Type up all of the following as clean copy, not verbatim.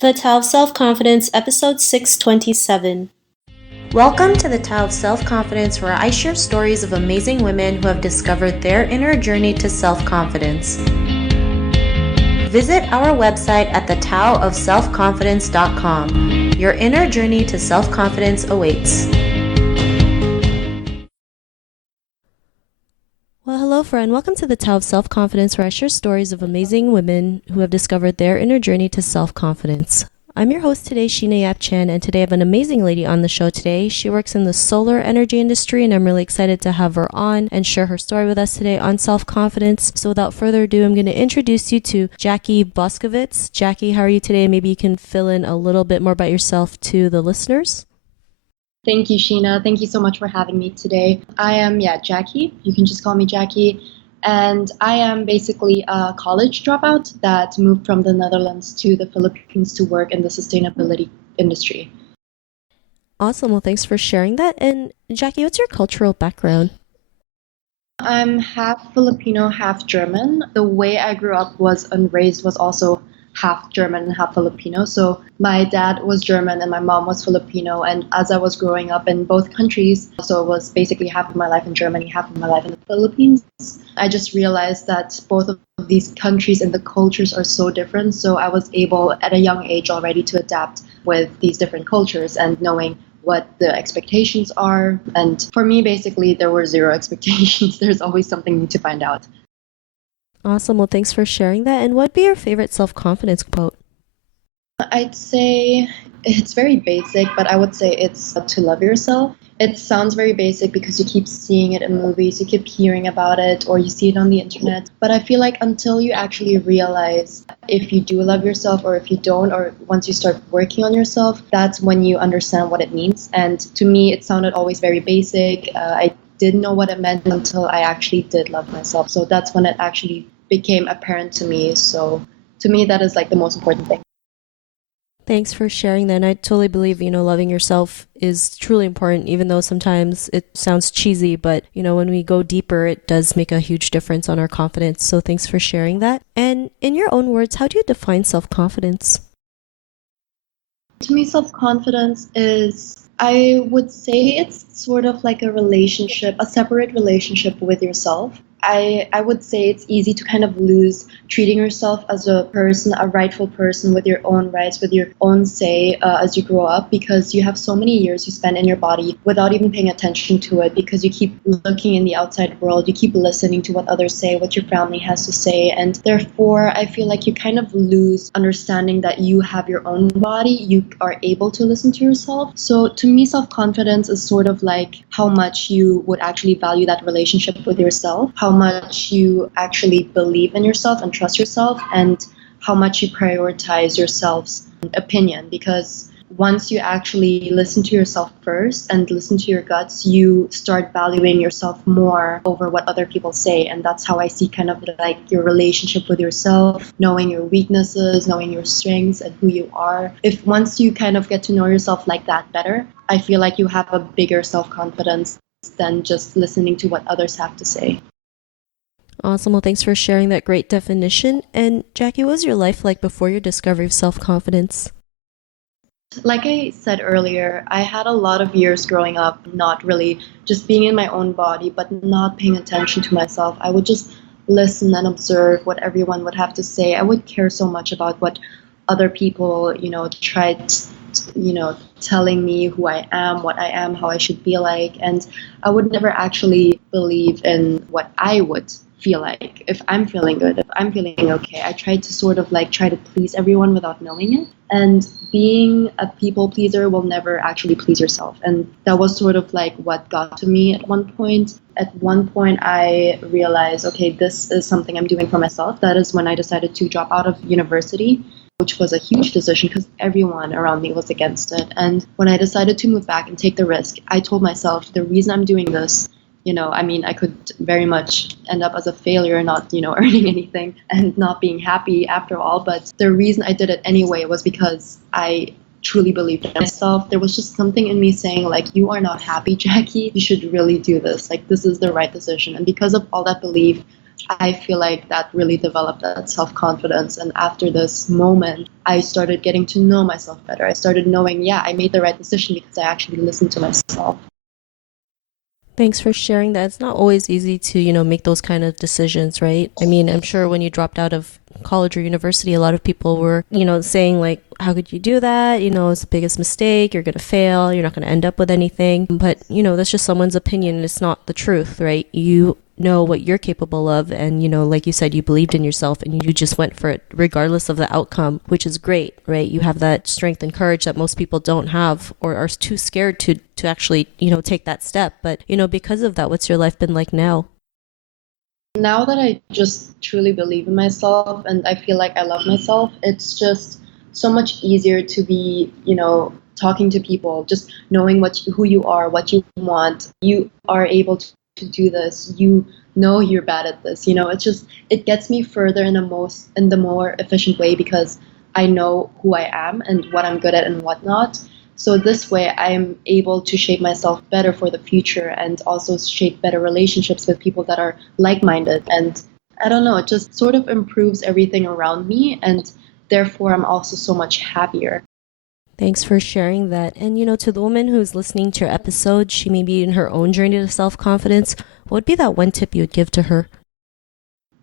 The Tao of Self-Confidence, Episode 627. Welcome to the Tao of Self-Confidence, where I share stories of amazing women who have discovered their inner journey to self-confidence. Visit our website at thetaoofselfconfidence.com. Your inner journey to self-confidence awaits. Well, hello friend. Welcome to the Tao of Self-Confidence, where I share stories of amazing women who have discovered their inner journey to self-confidence. I'm your host today, Sheena Yap Chan, and today I have an amazing lady on the show today. She works in the solar energy industry, and I'm really excited to have her on and share her story with us today on self-confidence. So without further ado, I'm going to introduce you to Jacque Buskowitz. Jacque, how are you today? Maybe you can fill in a little bit more about yourself to the listeners. Thank you, Sheena. Thank you so much for having me today. I am, Jacque. You can just call me Jacque. And I am basically a college dropout that moved from the Netherlands to the Philippines to work in the sustainability industry. Awesome. Well, thanks for sharing that. And Jacque, what's your cultural background? I'm half Filipino, half German. The way I grew up and raised was also half German and half Filipino. So my dad was German and my mom was Filipino. And as I was growing up in both countries, so it was basically half of my life in Germany, half of my life in the Philippines, I just realized that both of these countries and the cultures are so different. So I was able at a young age already to adapt with these different cultures and knowing what the expectations are. And for me, basically, there were zero expectations. There's always something new to find out. Awesome. Well, thanks for sharing that. And what'd be your favorite self-confidence quote? I'd say it's very basic, but I would say it's to love yourself. It sounds very basic because you keep seeing it in movies, you keep hearing about it, or you see it on the internet. But I feel like until you actually realize if you do love yourself or if you don't, or once you start working on yourself, that's when you understand what it means. And to me, it sounded always very basic. I didn't know what it meant until I actually did love myself. So that's when it actually became apparent to me. So to me, that is like the most important thing. Thanks for sharing that. And I totally believe, loving yourself is truly important, even though sometimes it sounds cheesy, but, when we go deeper, it does make a huge difference on our confidence. So thanks for sharing that. And in your own words, how do you define self-confidence? To me, self-confidence is, I would say it's sort of like a relationship, a separate relationship with yourself. I would say it's easy to kind of lose treating yourself as a person, a rightful person with your own rights, with your own say as you grow up, because you have so many years you spend in your body without even paying attention to it, because you keep looking in the outside world, you keep listening to what others say, what your family has to say, and therefore I feel like you kind of lose understanding that you have your own body, you are able to listen to yourself. So to me, self-confidence is sort of like how much you would actually value that relationship with yourself, how much you actually believe in yourself and trust yourself, and how much you prioritize yourself's opinion. Because once you actually listen to yourself first and listen to your guts, you start valuing yourself more over what other people say. And that's how I see kind of like your relationship with yourself, knowing your weaknesses, knowing your strengths and who you are. If once you kind of get to know yourself like that better, I feel like you have a bigger self-confidence than just listening to what others have to say. Awesome. Well, thanks for sharing that great definition. And Jacque, what was your life like before your discovery of self-confidence? Like I said earlier, I had a lot of years growing up not really just being in my own body, but not paying attention to myself. I would just listen and observe what everyone would have to say. I would care so much about what other people, tried, telling me who I am, what I am, how I should be like. And I would never actually believe in what I would feel like. If I'm feeling good, if I'm feeling okay, I tried to sort of like try to please everyone without knowing it. And being a people pleaser will never actually please yourself. And that was sort of like what got to me at one point. At one point, I realized, okay, this is something I'm doing for myself. That is when I decided to drop out of university, which was a huge decision because everyone around me was against it. And when I decided to move back and take the risk, I told myself the reason I'm doing this, I could very much end up as a failure, not, earning anything and not being happy after all. But the reason I did it anyway was because I truly believed in myself. There was just something in me saying, like, you are not happy, Jacque. You should really do this. Like, this is the right decision. And because of all that belief, I feel like that really developed that self-confidence. And after this moment, I started getting to know myself better. I started knowing, yeah, I made the right decision because I actually listened to myself. Thanks for sharing that. It's not always easy to, make those kind of decisions, right? I mean, I'm sure when you dropped out of college or university, a lot of people were, saying like, how could you do that? It's the biggest mistake. You're going to fail. You're not going to end up with anything. But, that's just someone's opinion. It's not the truth, right? You know what you're capable of. And, like you said, you believed in yourself and you just went for it regardless of the outcome, which is great, right? You have that strength and courage that most people don't have or are too scared to actually, take that step. But, because of that, what's your life been like now? Now that I just truly believe in myself and I feel like I love myself, it's just so much easier to be, talking to people, just knowing who you are, what you want. You are able to do this. You know you're bad at this. It gets me further in the more efficient way because I know who I am and what I'm good at and whatnot. So this way I'm able to shape myself better for the future and also shape better relationships with people that are like-minded. And I don't know, it just sort of improves everything around me and therefore I'm also so much happier. Thanks for sharing that. And, to the woman who's listening to your episode, she may be in her own journey to self-confidence. What would be that one tip you would give to her?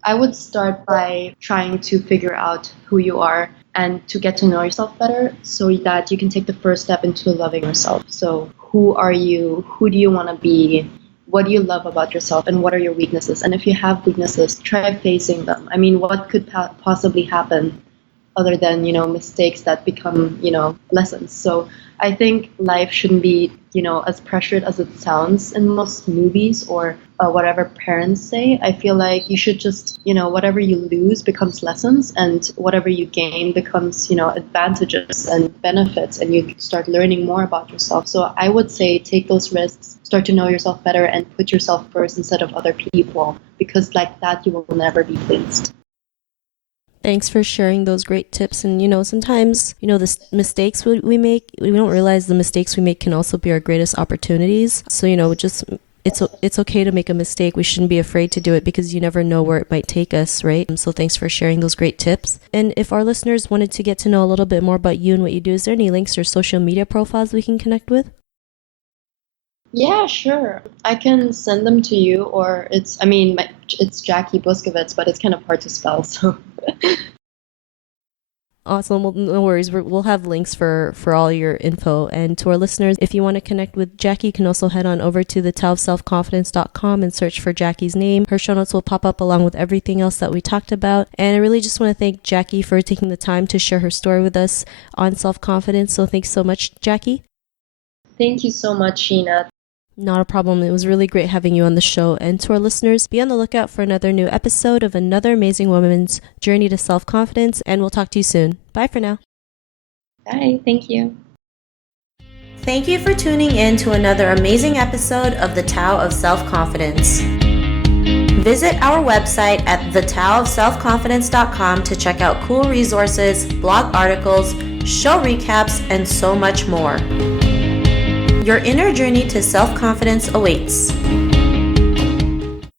I would start by trying to figure out who you are and to get to know yourself better so that you can take the first step into loving yourself. So who are you? Who do you want to be? What do you love about yourself? And what are your weaknesses? And if you have weaknesses, try facing them. I mean, what could possibly happen other than, mistakes that become, lessons. So I think life shouldn't be, as pressured as it sounds in most movies or whatever parents say. I feel like you should just, whatever you lose becomes lessons and whatever you gain becomes, advantages and benefits and you start learning more about yourself. So I would say take those risks, start to know yourself better and put yourself first instead of other people because like that you will never be pleased. Thanks for sharing those great tips. And, sometimes, the mistakes we make, we don't realize the mistakes we make can also be our greatest opportunities. So, it's okay to make a mistake. We shouldn't be afraid to do it because you never know where it might take us, right? So thanks for sharing those great tips. And if our listeners wanted to get to know a little bit more about you and what you do, is there any links or social media profiles we can connect with? Yeah, sure. I can send them to you, or it's Jacque Buskowitz, but it's kind of hard to spell, so. Awesome. Well, no worries. We'll have links for all your info. And to our listeners, if you want to connect with Jacque, you can also head on over to thetowofselfconfidence.com and search for Jacque's name. Her show notes will pop up along with everything else that we talked about. And I really just want to thank Jacque for taking the time to share her story with us on self-confidence. So thanks so much, Jacque. Thank you so much, Sheena. Not a problem. It was really great having you on the show. And to our listeners, be on the lookout for another new episode of another amazing woman's journey to self-confidence. And we'll talk to you soon. Bye for now. Bye. Thank you. Thank you for tuning in to another amazing episode of The Tao of Self-Confidence. Visit our website at thetowofselfconfidence.com to check out cool resources, blog articles, show recaps, and so much more. Your inner journey to self-confidence awaits.